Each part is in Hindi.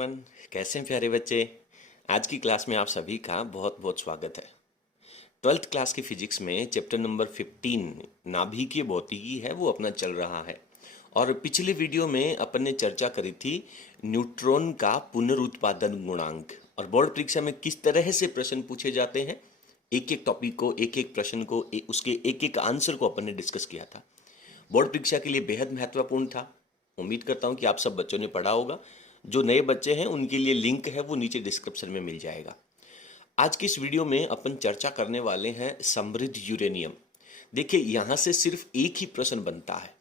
एवरीवन, कैसे हैं प्यारे बच्चे। आज की क्लास में आप सभी का बहुत बहुत स्वागत है। 12th क्लास की फिजिक्स में चैप्टर नंबर 15 नाभिकीय भौतिकी है वो अपना चल रहा है। और पिछले वीडियो में अपन ने चर्चा करी थी न्यूट्रॉन का पुनरुत्पादन गुणांक और बोर्ड परीक्षा में किस तरह से प्रश्न पूछे जाते हैं। एक एक टॉपिक को, एक एक प्रश्न को, उसके एक एक आंसर को अपन ने डिस्कस किया था। बोर्ड परीक्षा के लिए बेहद महत्वपूर्ण था। उम्मीद करता हूं कि आप सब बच्चों ने पढ़ा होगा। जो नए बच्चे हैं उनके लिए लिंक है वो नीचे डिस्क्रिप्शन में मिल जाएगा। आज की इस वीडियो में अपन चर्चा करने वाले हैं समृद्ध यूरेनियम। देखिए, यहां से सिर्फ एक ही प्रश्न बनता है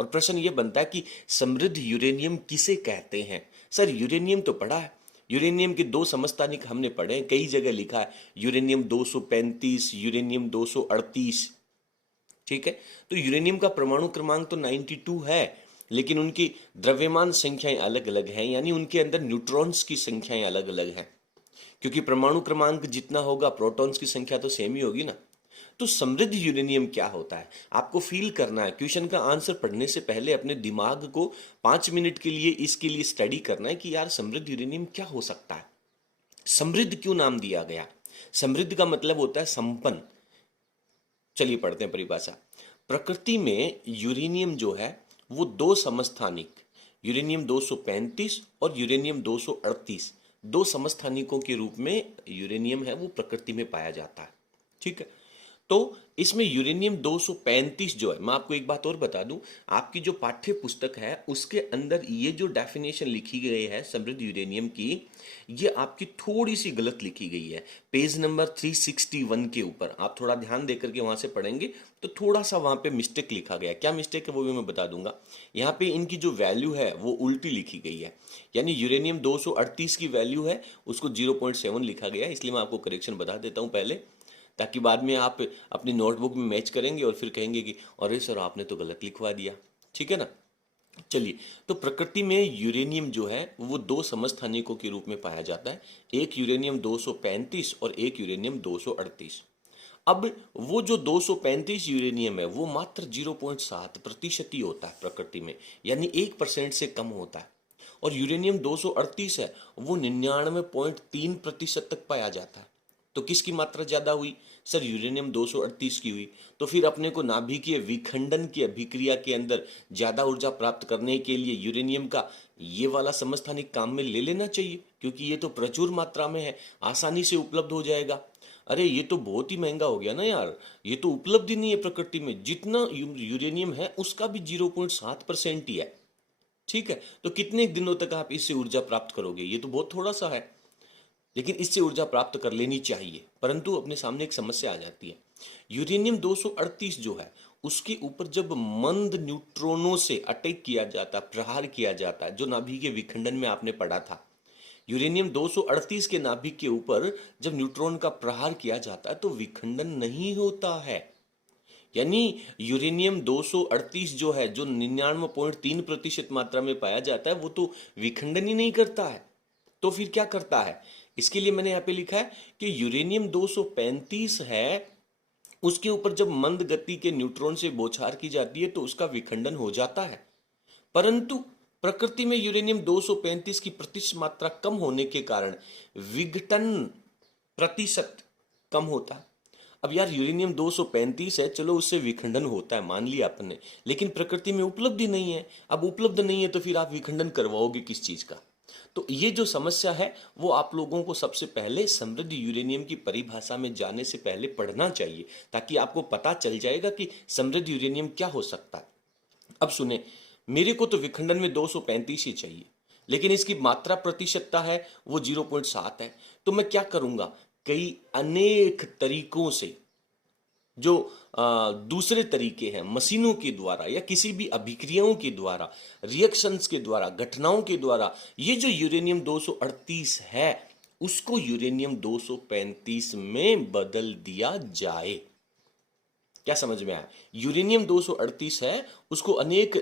और प्रश्न ये बनता है कि समृद्ध यूरेनियम किसे कहते हैं। सर, यूरेनियम तो पढ़ा है, यूरेनियम के दो समस्थानिक हमने पढ़े हैं, कई जगह लिखा है यूरेनियम 235, यूरेनियम 238। ठीक है, तो यूरेनियम का परमाणु क्रमांक तो 92 है, लेकिन उनकी द्रव्यमान संख्याएं अलग अलग हैं, यानी उनके अंदर न्यूट्रॉन्स की संख्याएं अलग अलग हैं। क्योंकि परमाणु क्रमांक जितना होगा प्रोटॉन्स की संख्या तो सेम ही होगी ना। तो समृद्ध यूरेनियम क्या होता है आपको फील करना है। क्वेश्चन का आंसर पढ़ने से पहले अपने दिमाग को 5 मिनट के लिए इसके लिए स्टडी करना है कि यार समृद्ध यूरेनियम क्या हो सकता है। समृद्ध क्यों नाम दिया गया। समृद्ध का मतलब होता है संपन्न। चलिए पढ़ते हैं परिभाषा। प्रकृति में यूरेनियम जो है वो दो समस्थानिक यूरेनियम 235 और यूरेनियम 238 दो समस्थानिकों के रूप में यूरेनियम है वो प्रकृति में पाया जाता है। ठीक है, तो इसमें यूरेनियम 235 जो है, मैं आपको एक बात और बता दूं, आपकी जो पाठ्य पुस्तक है उसके अंदर ये जो डेफिनेशन लिखी गई है समृद्ध यूरेनियम की, ये आपकी थोड़ी सी गलत लिखी गई है। पेज नंबर 361 के ऊपर आप थोड़ा ध्यान देकर के वहां से पढ़ेंगे तो थोड़ा सा वहां पे मिस्टेक लिखा गया। क्या मिस्टेक है वो भी मैं बता दूंगा। यहाँ पे इनकी जो वैल्यू है वो उल्टी लिखी गई है, यानी यूरेनियम 238 की वैल्यू है उसको 0.7 लिखा गया है। इसलिए मैं आपको करेक्शन बता देता हूँ पहले, ताकि बाद में आप अपनी नोटबुक में मैच करेंगे और फिर कहेंगे कि अरे सर आपने तो गलत लिखवा दिया। ठीक है ना। चलिए, तो प्रकृति में यूरेनियम जो है वो दो समस्थानिकों के रूप में पाया जाता है, एक यूरेनियम 235 और एक यूरेनियम 238। अब वो जो 235 यूरेनियम है वो मात्र 0.7% ही होता है प्रकृति में, यानी 1% से कम होता है। और यूरेनियम 238 है वो 99.3% तक पाया जाता है। तो किसकी मात्रा ज्यादा हुई। सर, यूरेनियम 238 की हुई। तो फिर अपने को नाभिकीय विखंडन की अभिक्रिया के अंदर ज्यादा ऊर्जा प्राप्त करने के लिए यूरेनियम का ये वाला समस्थानिक काम में ले लेना चाहिए, क्योंकि ये तो प्रचुर मात्रा में है, आसानी से उपलब्ध हो जाएगा। अरे ये तो बहुत ही महंगा हो गया ना यार, ये तो उपलब्ध ही नहीं है प्रकृति में। जितना यूरेनियम है उसका भी 0.7% ही है। ठीक है, तो कितने दिनों तक आप इससे ऊर्जा प्राप्त करोगे, ये तो बहुत थोड़ा सा है, लेकिन इससे ऊर्जा प्राप्त कर लेनी चाहिए। परंतु अपने सामने एक समस्या आ जाती है। यूरेनियम 238 जो है उसके ऊपर जब मंद न्यूट्रॉनों से अटैक किया जाता, प्रहार किया जाता है, जो नाभिकीय विखंडन में आपने पढ़ा था, यूरेनियम 238 के नाभिक के ऊपर जब न्यूट्रॉन का प्रहार किया जाता है तो विखंडन नहीं होता है। यानी यूरेनियम 238 जो है, जो 99.3% मात्रा में पाया जाता है, वो तो विखंडन ही नहीं करता है। तो फिर क्या करता है। इसके लिए मैंने यहां पे लिखा है कि यूरेनियम 235 है, उसके ऊपर जब मंद गति के न्यूट्रॉन से बौछार की जाती है तो उसका विखंडन हो जाता है। परंतु प्रकृति में यूरेनियम 235 की प्रतिशत मात्रा कम होने के कारण विघटन प्रतिशत कम होता है। अब यार यूरेनियम 235 है, चलो उससे विखंडन होता है, मान लिया आपने, लेकिन प्रकृति में उपलब्ध ही नहीं है। अब उपलब्ध नहीं है तो फिर आप विखंडन करवाओगे किस चीज का। तो ये जो समस्या है वो आप लोगों को सबसे पहले समृद्ध यूरेनियम की परिभाषा में जाने से पहले पढ़ना चाहिए, ताकि आपको पता चल जाएगा कि समृद्ध यूरेनियम क्या हो सकता है। अब सुने, मेरे को तो विखंडन में 235 ही चाहिए, लेकिन इसकी मात्रा प्रतिशतता है वो 0.7 है। तो मैं क्या करूंगा, कई अनेक तरीकों से, जो दूसरे तरीके हैं, मशीनों के द्वारा या किसी भी अभिक्रियाओं के द्वारा, रिएक्शंस के द्वारा, घटनाओं के द्वारा, ये जो यूरेनियम 238 है उसको यूरेनियम 235 में बदल दिया जाए। क्या समझ में आया। यूरेनियम 238 है, उसको अनेक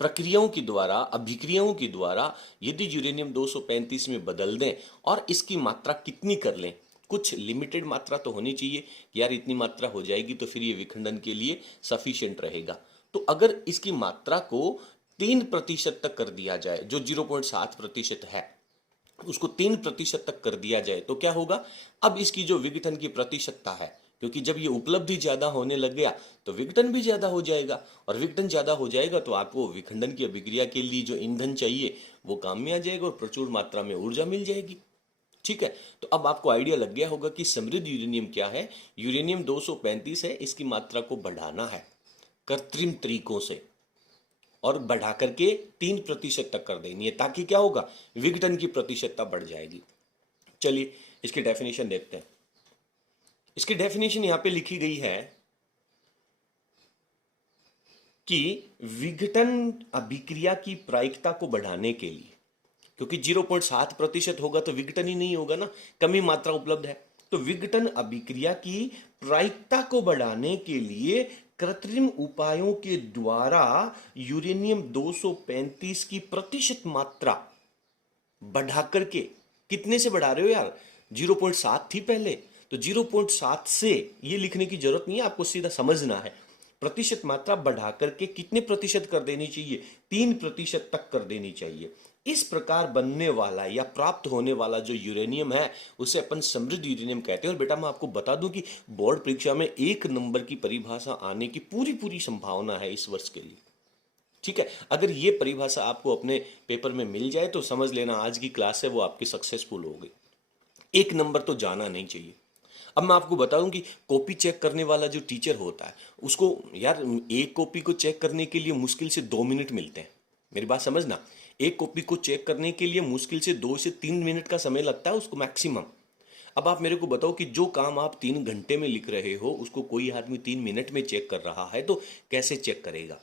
प्रक्रियाओं के द्वारा, अभिक्रियाओं के द्वारा यदि यूरेनियम 235 में बदल दें और इसकी मात्रा कितनी कर लें, कुछ लिमिटेड मात्रा तो होनी चाहिए कि यार इतनी मात्रा हो जाएगी तो फिर ये विखंडन के लिए सफिशिएंट रहेगा। तो अगर इसकी मात्रा को 3% तक कर दिया जाए, जो 0.7% है उसको 3% तक कर दिया जाए तो क्या होगा, अब इसकी जो विघटन की प्रतिशतता है, क्योंकि जब ये उपलब्धि ज्यादा होने लग गया तो विघटन भी ज्यादा हो जाएगा, और विघटन ज्यादा हो जाएगा तो आपको विखंडन की अभिक्रिया के लिए जो ईंधन चाहिए वो काम में आ जाएगा और प्रचुर मात्रा में ऊर्जा मिल जाएगी। ठीक है, तो अब आपको आइडिया लग गया होगा कि समृद्ध यूरेनियम क्या है। यूरेनियम 235 है, इसकी मात्रा को बढ़ाना है कृत्रिम तरीकों से और बढ़ा करके 3% तक कर देनी है, ताकि क्या होगा, विघटन की प्रतिशतता बढ़ जाएगी। चलिए इसकी डेफिनेशन देखते हैं। इसकी डेफिनेशन यहां पे लिखी गई है कि विघटन अभिक्रिया की प्रायिकता को बढ़ाने के लिए, क्योंकि 0.7% होगा तो विघटन ही नहीं होगा ना, कमी मात्रा उपलब्ध है, तो विघटन अभिक्रिया की प्रायिकता को बढ़ाने के लिए कृत्रिम उपायों के द्वारा यूरेनियम 235 की प्रतिशत मात्रा बढ़ा करके, कितने से बढ़ा रहे हो यार, 0.7 थी पहले, तो 0.7 से ये लिखने की जरूरत नहीं है, आपको सीधा समझना है। प्रतिशत मात्रा बढ़ा करके कितने प्रतिशत कर देनी चाहिए, 3% तक कर देनी चाहिए। इस प्रकार बनने वाला या प्राप्त होने वाला जो यूरेनियम है उसे अपन समृद्ध यूरेनियम कहते हैं। और बेटा मैं आपको बता दूं कि बोर्ड परीक्षा में 1 नंबर की परिभाषा आने की पूरी पूरी संभावना है इस वर्ष के लिए। ठीक है, अगर ये परिभाषा आपको अपने पेपर में मिल जाए तो समझ लेना आज की क्लास है वो आपकी सक्सेसफुल हो गई। 1 नंबर तो जाना नहीं चाहिए। अब मैं आपको बताऊं कि कॉपी चेक करने वाला जो टीचर होता है उसको यार एक कॉपी को चेक करने के लिए मुश्किल से 2 मिनट मिलते हैं। मेरी बात समझना, एक कॉपी को चेक करने के लिए मुश्किल से 2 से 3 मिनट का समय लगता है उसको मैक्सिमम। अब आप मेरे को बताओ कि जो काम आप 3 घंटे में लिख रहे हो उसको कोई आदमी 3 मिनट में चेक कर रहा है तो कैसे चेक करेगा।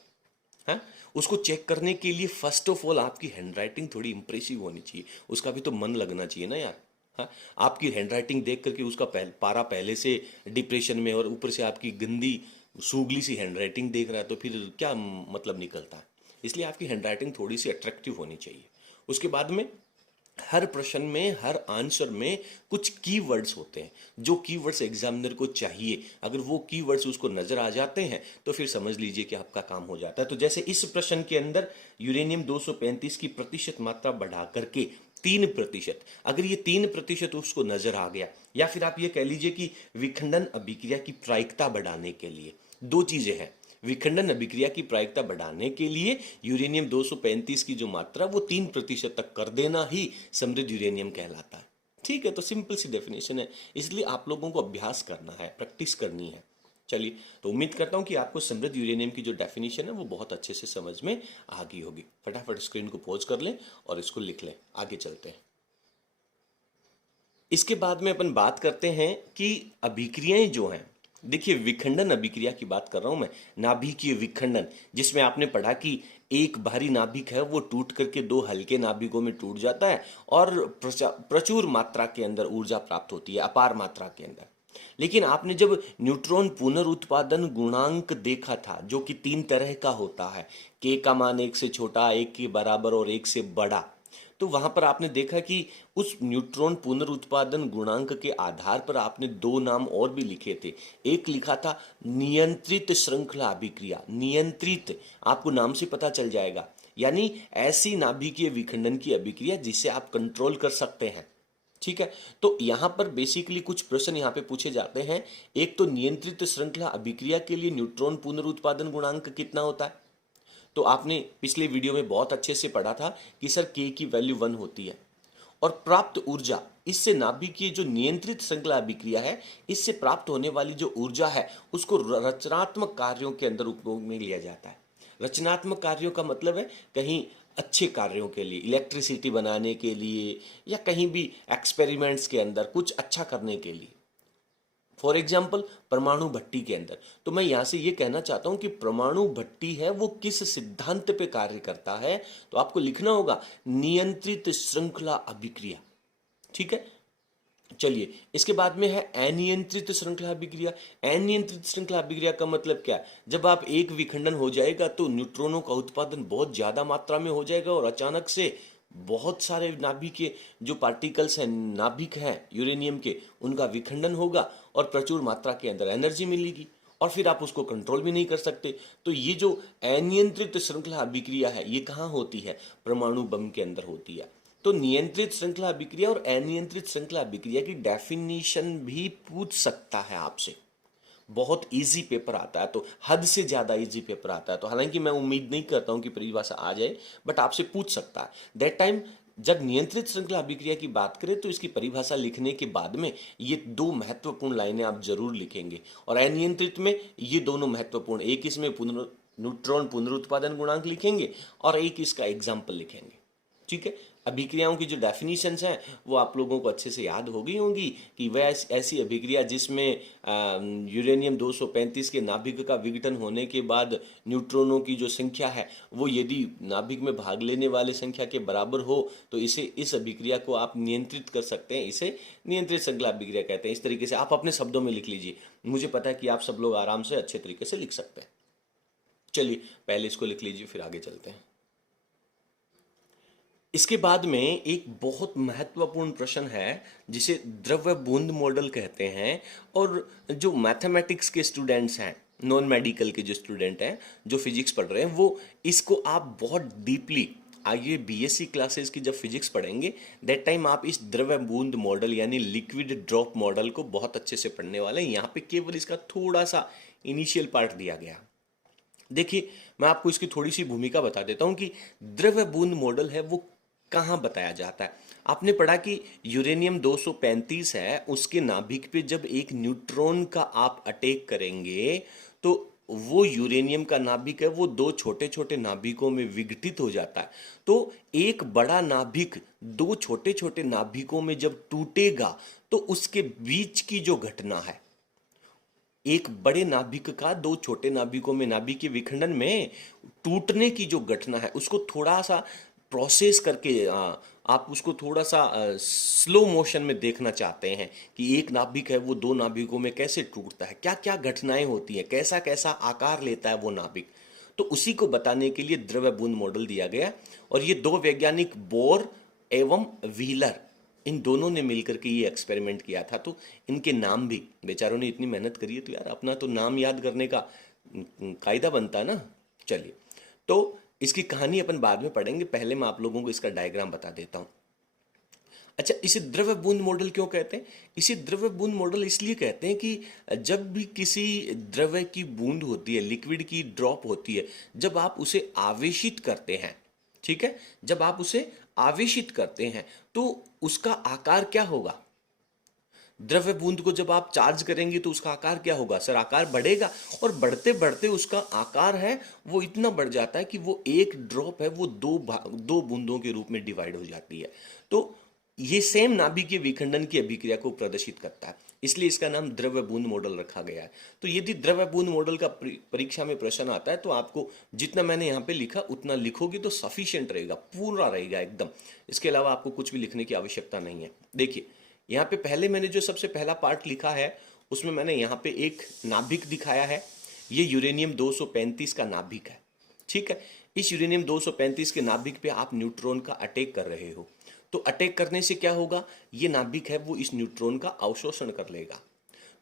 हाँ, उसको चेक करने के लिए फर्स्ट ऑफ ऑल आपकी हैंडराइटिंग थोड़ी इंप्रेसिव होनी चाहिए, उसका भी तो मन लगना चाहिए ना यार। हाँ, आपकी हैंडराइटिंग देख करके उसका पारा पहले से डिप्रेशन में और ऊपर से आपकी गंदी सूगली सी हैंडराइटिंग देख रहा है तो फिर क्या मतलब निकलता है। इसलिए आपकी हैंडराइटिंग थोड़ी सी अट्रैक्टिव होनी चाहिए। उसके बाद में हर प्रश्न में, हर आंसर में कुछ कीवर्ड्स होते हैं, जो कीवर्ड्स एग्जामिनर को चाहिए, अगर वो कीवर्ड्स उसको नजर आ जाते हैं तो फिर समझ लीजिए कि आपका काम हो जाता है। तो जैसे इस प्रश्न के अंदर यूरेनियम 235 की प्रतिशत मात्रा बढ़ा करके 3%, अगर ये 3% उसको नजर आ गया, या फिर आप ये कह लीजिए कि विखंडन अभिक्रिया की प्रायिकता बढ़ाने के लिए, दो चीजें हैं। विखंडन अभिक्रिया की प्रायिकता बढ़ाने के लिए यूरेनियम 235 की जो मात्रा वो 3% तक कर देना ही समृद्ध यूरेनियम कहलाता है। ठीक है, तो सिंपल सी डेफिनेशन है, इसलिए आप लोगों को अभ्यास करना है, प्रैक्टिस करनी है। चलिए, तो उम्मीद करता हूं कि आपको समृद्ध यूरेनियम की जो डेफिनेशन है वो बहुत अच्छे से समझ में आ गई होगी। फटाफट स्क्रीन को पॉज कर लें और इसको लिख लें, आगे चलते हैं। इसके बाद में अपन बात करते हैं कि अभिक्रियाएं जो हैं, देखिए विखंडन अभिक्रिया की बात कर रहा हूं मैं, नाभिकीय विखंडन, जिसमें आपने पढ़ा कि एक भारी नाभिक है वो टूट करके 2 हल्के नाभिकों में टूट जाता है और प्रचुर मात्रा के अंदर ऊर्जा प्राप्त होती है, अपार मात्रा के अंदर। लेकिन आपने जब न्यूट्रॉन पुनरुत्पादन गुणांक देखा था, जो कि 3 तरह का होता है, के का मान 1 से छोटा, 1 के बराबर और 1 से बड़ा, तो वहां पर आपने देखा कि उस न्यूट्रॉन पुनरुत्पादन गुणांक के आधार पर आपने 2 नाम और भी लिखे थे। एक लिखा था नियंत्रित श्रृंखला अभिक्रिया, नियंत्रित आपको नाम से पता चल जाएगा, यानी ऐसी नाभिकीय विखंडन की अभिक्रिया जिसे आप कंट्रोल कर सकते हैं। ठीक है, तो यहां पर बेसिकली कुछ प्रश्न यहां पे पूछे जाते हैं। एक तो नियंत्रित श्रृंखला अभिक्रिया के लिए न्यूट्रॉन पुनरुत्पादन गुणांक कितना होता है, तो आपने पिछले वीडियो में बहुत अच्छे से पढ़ा था कि सर के की वैल्यू 1 होती है, और प्राप्त ऊर्जा, इससे नाभिकीय जो नियंत्रित श्रृंखला अभिक्रिया है इससे प्राप्त होने वाली जो ऊर्जा है उसको रचनात्मक कार्यों के अंदर उपयोग में लिया जाता है। रचनात्मक कार्यों का मतलब है कहीं अच्छे कार्यों के लिए, इलेक्ट्रिसिटी बनाने के लिए, या कहीं भी एक्सपेरिमेंट्स के अंदर कुछ अच्छा करने के लिए। फॉर एग्जाम्पल परमाणु भट्टी के अंदर, तो मैं यहां से ये कहना चाहता हूं कि परमाणु भट्टी है वो किस सिद्धांत पे कार्य करता है, तो आपको लिखना होगा नियंत्रित श्रृंखला अभिक्रिया। ठीक है, चलिए इसके बाद में है अनियंत्रित श्रृंखला अभिक्रिया। अनियंत्रित श्रृंखला अभिक्रिया का मतलब क्या है, जब आप एक विखंडन हो जाएगा तो न्यूट्रॉनों का उत्पादन बहुत ज्यादा मात्रा में हो जाएगा और अचानक से बहुत सारे नाभिक के जो पार्टिकल्स हैं, नाभिक हैं यूरेनियम के, उनका विखंडन होगा और प्रचुर मात्रा के अंदर एनर्जी मिलेगी, और फिर आप उसको कंट्रोल भी नहीं कर सकते। तो ये जो अनियंत्रित श्रृंखला अभिक्रिया है ये कहाँ होती है? परमाणु बम के अंदर होती है। तो नियंत्रित श्रृंखला अभिक्रिया और अनियंत्रित श्रृंखला अभिक्रिया की डेफिनेशन भी पूछ सकता है आपसे। बहुत इजी पेपर आता है, तो हद से ज्यादा इजी पेपर आता है। तो हालांकि मैं उम्मीद नहीं करता हूं कि परिभाषा आ जाए, बट आपसे पूछ सकता है। दैट टाइम जब नियंत्रित श्रृंखला अभिक्रिया की बात करें तो इसकी परिभाषा लिखने के बाद में ये दो महत्वपूर्ण लाइनें आप जरूर लिखेंगे। और अनियंत्रित में ये दोनों महत्वपूर्ण, एक इसमें न्यूट्रॉन पुनरुत्पादन गुणांक लिखेंगे और एक इसका एग्जाम्पल लिखेंगे। ठीक है, अभिक्रियाओं की जो डेफिनेशंस हैं वो आप लोगों को अच्छे से याद हो गई होंगी कि वह ऐसी अभिक्रिया जिसमें यूरेनियम 235 के नाभिक का विघटन होने के बाद न्यूट्रॉनों की जो संख्या है वो यदि नाभिक में भाग लेने वाले संख्या के बराबर हो तो इस अभिक्रिया को आप नियंत्रित कर सकते हैं। इसे नियंत्रित श्रृंखला अभिक्रिया कहते हैं। इस तरीके से आप अपने शब्दों में लिख लीजिए। मुझे पता है कि आप सब लोग आराम से अच्छे तरीके से लिख सकते हैं। चलिए पहले इसको लिख लीजिए, फिर आगे चलते हैं। इसके बाद में एक बहुत महत्वपूर्ण प्रश्न है जिसे द्रव्य बूंद मॉडल कहते हैं। और जो मैथमेटिक्स के स्टूडेंट्स हैं, नॉन मेडिकल के जो स्टूडेंट हैं, जो फिजिक्स पढ़ रहे हैं, वो इसको आप बहुत डीपली आगे बीएससी क्लासेस की जब फिजिक्स पढ़ेंगे दैट टाइम आप इस द्रव्य बूंद मॉडल यानी लिक्विड ड्रॉप मॉडल को बहुत अच्छे से पढ़ने वाले हैं। यहाँ पे केवल इसका थोड़ा सा इनिशियल पार्ट दिया गया। देखिए मैं आपको इसकी थोड़ी सी भूमिका बता देता हूं कि द्रव्य बूंद मॉडल है वो कहाँ बताया जाता है। आपने पढ़ा कि यूरेनियम 235 है, उसके नाभिक पे जब एक न्यूट्रॉन का आप अटैक करेंगे तो वो यूरेनियम का नाभिक है वो दो छोटे छोटे नाभिकों में विघटित हो जाता है। तो एक बड़ा नाभिक दो छोटे छोटे नाभिकों में जब टूटेगा तो उसके बीच की जो घटना है, एक बड़े नाभिक का दो छोटे नाभिकों में नाभिक के विखंडन में टूटने की जो घटना है, उसको थोड़ा सा प्रोसेस करके आप उसको थोड़ा सा स्लो मोशन में देखना चाहते हैं कि एक नाभिक है वो दो नाभिकों में कैसे टूटता है, क्या क्या घटनाएं होती हैं, कैसा कैसा आकार लेता है वो नाभिक। तो उसी को बताने के लिए द्रव्य बूंद मॉडल दिया गया। और ये दो वैज्ञानिक बोर एवं व्हीलर, इन दोनों ने मिलकर के ये एक्सपेरिमेंट किया था। तो इनके नाम भी, बेचारों ने इतनी मेहनत करी है तो यार अपना तो नाम याद करने का कायदा बनता है ना। चलिए, तो इसकी कहानी अपन बाद में पढ़ेंगे, पहले मैं आप लोगों को इसका डायग्राम बता देता हूं। अच्छा, इसे द्रव्य बूंद मॉडल क्यों कहते हैं? इसे द्रव्य बूंद मॉडल इसलिए कहते हैं कि जब भी किसी द्रव्य की बूंद होती है, लिक्विड की ड्रॉप होती है, जब आप उसे आवेशित करते हैं, ठीक है, जब आप उसे आवेशित करते हैं तो उसका आकार क्या होगा? द्रव्य बूंद को जब आप चार्ज करेंगे तो उसका आकार क्या होगा सर? आकार बढ़ेगा। और बढ़ते बढ़ते उसका आकार है वो इतना बढ़ जाता है कि वो एक ड्रॉप है वो दो बूंदों के रूप में डिवाइड हो जाती है। तो ये सेम नाभिकीय विखंडन की अभिक्रिया को प्रदर्शित करता है, इसलिए इसका नाम द्रव्य बूंद मॉडल रखा गया है। तो यदि द्रव्य बूंद मॉडल का परीक्षा में प्रश्न आता है तो आपको जितना मैंने यहाँ पे लिखा उतना लिखोगे तो सफिशिएंट रहेगा, पूरा रहेगा एकदम। इसके अलावा आपको कुछ भी लिखने की आवश्यकता नहीं है। देखिए यहाँ पे पहले मैंने जो सबसे पहला पार्ट लिखा है उसमें मैंने यहाँ पे एक नाभिक दिखाया है। ये यूरेनियम 235 का नाभिक है, ठीक है। इस यूरेनियम 235 के नाभिक पे आप न्यूट्रॉन का अटैक कर रहे हो। तो अटैक करने से क्या होगा? ये नाभिक है वो इस न्यूट्रॉन का अवशोषण कर लेगा।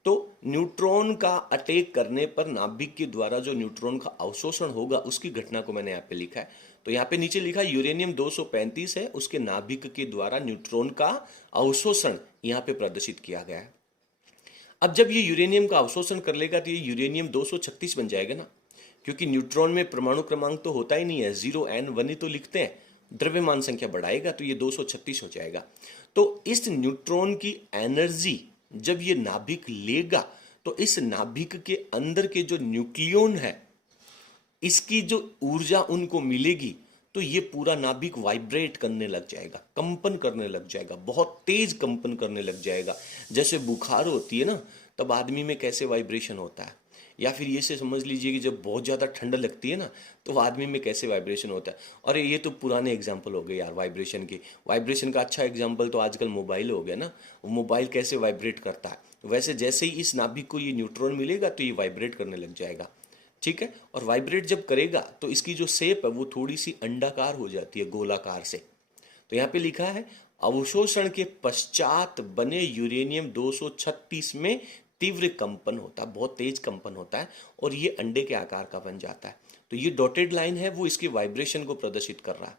तो न्यूट्रॉन का अटैक करने पर नाभिक के द्वारा जो न्यूट्रॉन का अवशोषण होगा उसकी घटना को मैंने यहाँ पे लिखा है। तो यहाँ पे नीचे लिखा यूरेनियम 235 है, उसके नाभिक के द्वारा न्यूट्रॉन का अवशोषण यहाँ पे प्रदर्शित किया गया है। अब जब ये यूरेनियम का अवशोषण कर लेगा तो ये यूरेनियम 236 बन जाएगा ना, क्योंकि न्यूट्रॉन में परमाणु क्रमांक तो होता ही नहीं है, 0n1 ही तो लिखते हैं। द्रव्यमान संख्या बढ़ाएगा तो ये 236 हो जाएगा। तो इस न्यूट्रॉन की एनर्जी जब ये नाभिक लेगा तो इस नाभिक के अंदर के जो न्यूक्लियॉन है इसकी जो ऊर्जा उनको मिलेगी तो ये पूरा नाभिक वाइब्रेट करने लग जाएगा, कंपन करने लग जाएगा, बहुत तेज कंपन करने लग जाएगा। जैसे बुखार होती है ना तब आदमी में कैसे वाइब्रेशन होता है, या फिर ये से समझ लीजिए कि जब बहुत ज़्यादा ठंड लगती है ना तो आदमी में कैसे वाइब्रेशन होता है। और ये तो पुराने एग्जाम्पल हो गए यार वाइब्रेशन के। वाइब्रेशन का अच्छा एग्जाम्पल तो आजकल मोबाइल हो गया ना, मोबाइल कैसे वाइब्रेट करता है, वैसे जैसे ही इस नाभिक को ये न्यूट्रॉन मिलेगा तो ये वाइब्रेट करने लग जाएगा, ठीक है। और वाइब्रेट जब करेगा तो इसकी जो शेप है वो थोड़ी सी अंडाकार हो जाती है, गोलाकार से। तो यहाँ पे लिखा है अवशोषण के पश्चात बने यूरेनियम 236 में तीव्र कंपन होता है, बहुत तेज कंपन होता है और ये अंडे के आकार का बन जाता है। तो ये डॉटेड लाइन है वो इसके वाइब्रेशन को प्रदर्शित कर रहा है।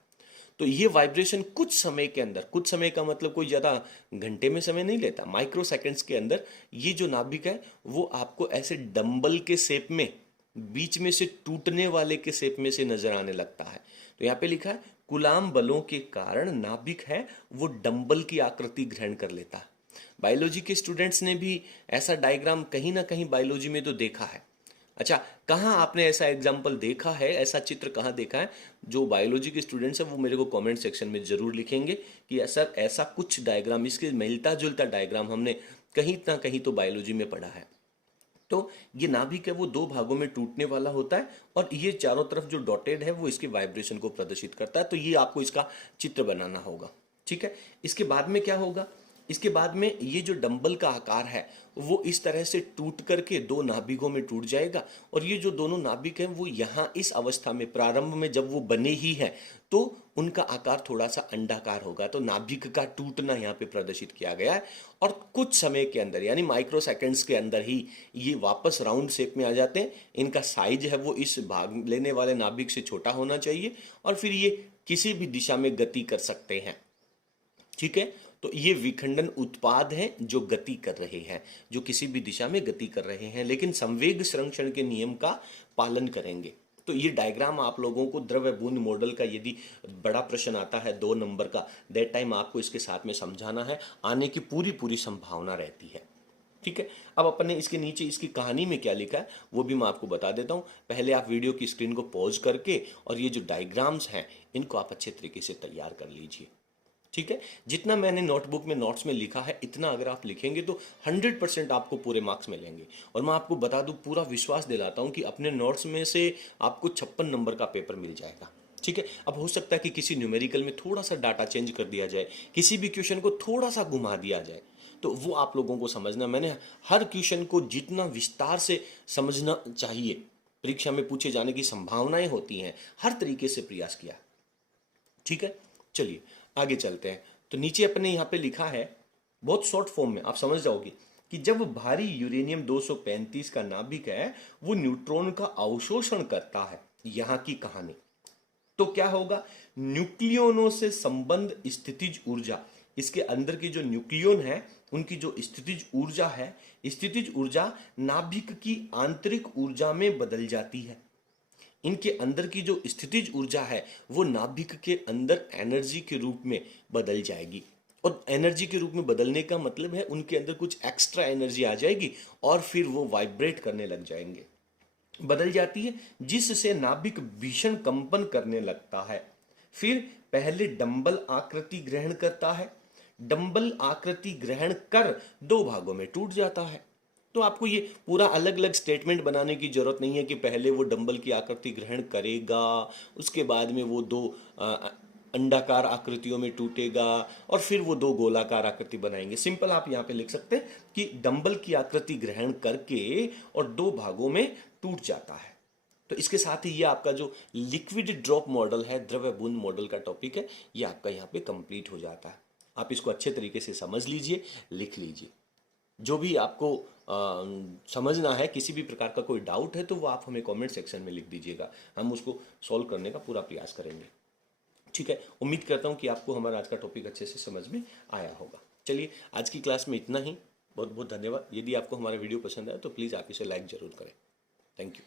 तो ये वाइब्रेशन कुछ समय के अंदर, कुछ समय का मतलब कोई ज़्यादा घंटे में समय नहीं लेता, माइक्रो सेकेंड्स के अंदर ये जो नाभिक है वो आपको ऐसे डंबल के शेप में, बीच में से टूटने वाले के शेप में से नजर आने लगता है। तो यहाँ पे लिखा है कूलाम बलों के कारण नाभिक है वो डंबल की आकृति ग्रहण कर लेता है। बायोलॉजी के स्टूडेंट्स ने भी ऐसा डायग्राम कहीं ना कहीं बायोलॉजी में तो देखा है। अच्छा, कहाँ आपने ऐसा एग्जाम्पल देखा है, ऐसा चित्र कहाँ देखा है? जो बायोलॉजी के स्टूडेंट्स हैं वो मेरे को कमेंट सेक्शन में जरूर लिखेंगे कि ऐसा ऐसा कुछ डायग्राम, इसके मिलता जुलता डायग्राम हमने कहीं ना कहीं तो बायोलॉजी में पढ़ा है। तो ये नाभिक है वो दो भागों में टूटने वाला होता है और ये चारों तरफ जो डॉटेड है वो इसके वाइब्रेशन को प्रदर्शित करता है। तो ये आपको इसका चित्र बनाना होगा, ठीक है। इसके बाद में क्या होगा? इसके बाद में ये जो डंबल का आकार है वो इस तरह से टूट करके दो नाभिकों में टूट जाएगा और ये जो दोनों नाभिक हैं वो यहाँ इस अवस्था में, प्रारंभ में जब वो बने ही हैं तो उनका आकार थोड़ा सा अंडाकार होगा। तो नाभिक का टूटना यहाँ पे प्रदर्शित किया गया है और कुछ समय के अंदर यानी माइक्रो सेकेंड्स के अंदर ही ये वापस राउंड शेप में आ जाते हैं। इनका साइज है वो इस भाग लेने वाले नाभिक से छोटा होना चाहिए और फिर ये किसी भी दिशा में गति कर सकते हैं, ठीक है। तो ये विखंडन उत्पाद हैं जो गति कर रहे हैं, जो किसी भी दिशा में गति कर रहे हैं लेकिन संवेग संरक्षण के नियम का पालन करेंगे। तो ये डायग्राम आप लोगों को द्रव्य बूंद मॉडल का यदि बड़ा प्रश्न आता है 2 नंबर का, दैट टाइम आपको इसके साथ में समझाना है, आने की पूरी पूरी संभावना रहती है, ठीक है। अब अपने इसके नीचे इसकी कहानी में क्या लिखा है वो भी मैं आपको बता देता हूँ। पहले आप वीडियो की स्क्रीन को पॉज करके और ये जो डायग्राम्स हैं इनको आप अच्छे तरीके से तैयार कर लीजिए, ठीक है। जितना मैंने नोटबुक में नोट्स में लिखा है इतना अगर आप लिखेंगे तो 100% आपको पूरे मार्क्स मिलेंगे। और मैं आपको बता दूं, पूरा विश्वास दिलाता हूं कि अपने नोट्स में से आपको 56 नंबर का पेपर मिल जाएगा, ठीक है। अब हो सकता है कि किसी न्यूमेरिकल में थोड़ा सा डाटा चेंज कर दिया जाए, किसी भी क्वेश्चन को थोड़ा सा घुमा दिया जाए, तो वो आप लोगों को समझना। मैंने हर क्वेश्चन को जितना विस्तार से समझना चाहिए, परीक्षा में पूछे जाने की संभावनाएं होती हैं, हर तरीके से प्रयास किया, ठीक है। चलिए आगे चलते हैं। तो नीचे अपने यहाँ पे लिखा है बहुत शॉर्ट फॉर्म में, आप समझ जाओगे कि जब भारी यूरेनियम 235 का नाभिक है वो न्यूट्रॉन का अवशोषण करता है, यहाँ की कहानी। तो क्या होगा? न्यूक्लियोनों से संबंध स्थितिज ऊर्जा, इसके अंदर की जो न्यूक्लियन है उनकी जो स्थितिज ऊर्जा है, स्थितिज ऊर्जा नाभिक की आंतरिक ऊर्जा में बदल जाती है। इनके अंदर की जो स्थितिज ऊर्जा है वो नाभिक के अंदर एनर्जी के रूप में बदल जाएगी। और एनर्जी के रूप में बदलने का मतलब है उनके अंदर कुछ एक्स्ट्रा एनर्जी आ जाएगी और फिर वो वाइब्रेट करने लग जाएंगे, बदल जाती है, जिससे नाभिक भीषण कंपन करने लगता है। फिर पहले डंबल आकृति ग्रहण करता है, डंबल आकृति ग्रहण कर 2 भागों में टूट जाता है। तो आपको ये पूरा अलग अलग स्टेटमेंट बनाने की जरूरत नहीं है कि पहले वो डंबल की आकृति ग्रहण करेगा, उसके बाद में वो 2 अंडाकार आकृतियों में टूटेगा और फिर वो 2 गोलाकार आकृति बनाएंगे। सिंपल आप यहाँ पे लिख सकते हैं कि डंबल की आकृति ग्रहण करके और 2 भागों में टूट जाता है। तो इसके साथ ही ये आपका जो लिक्विड ड्रॉप मॉडल है, द्रव्य बूंद मॉडल का टॉपिक है, ये आपका यहाँ पे कंप्लीट हो जाता है। आप इसको अच्छे तरीके से समझ लीजिए, लिख लीजिए। जो भी आपको समझना है, किसी भी प्रकार का कोई डाउट है तो वो आप हमें कमेंट सेक्शन में लिख दीजिएगा, हम उसको सॉल्व करने का पूरा प्रयास करेंगे, ठीक है। उम्मीद करता हूँ कि आपको हमारा आज का टॉपिक अच्छे से समझ में आया होगा। चलिए आज की क्लास में इतना ही, बहुत बहुत धन्यवाद। यदि आपको हमारा वीडियो पसंद आया तो प्लीज़ आप इसे लाइक ज़रूर करें। Thank you.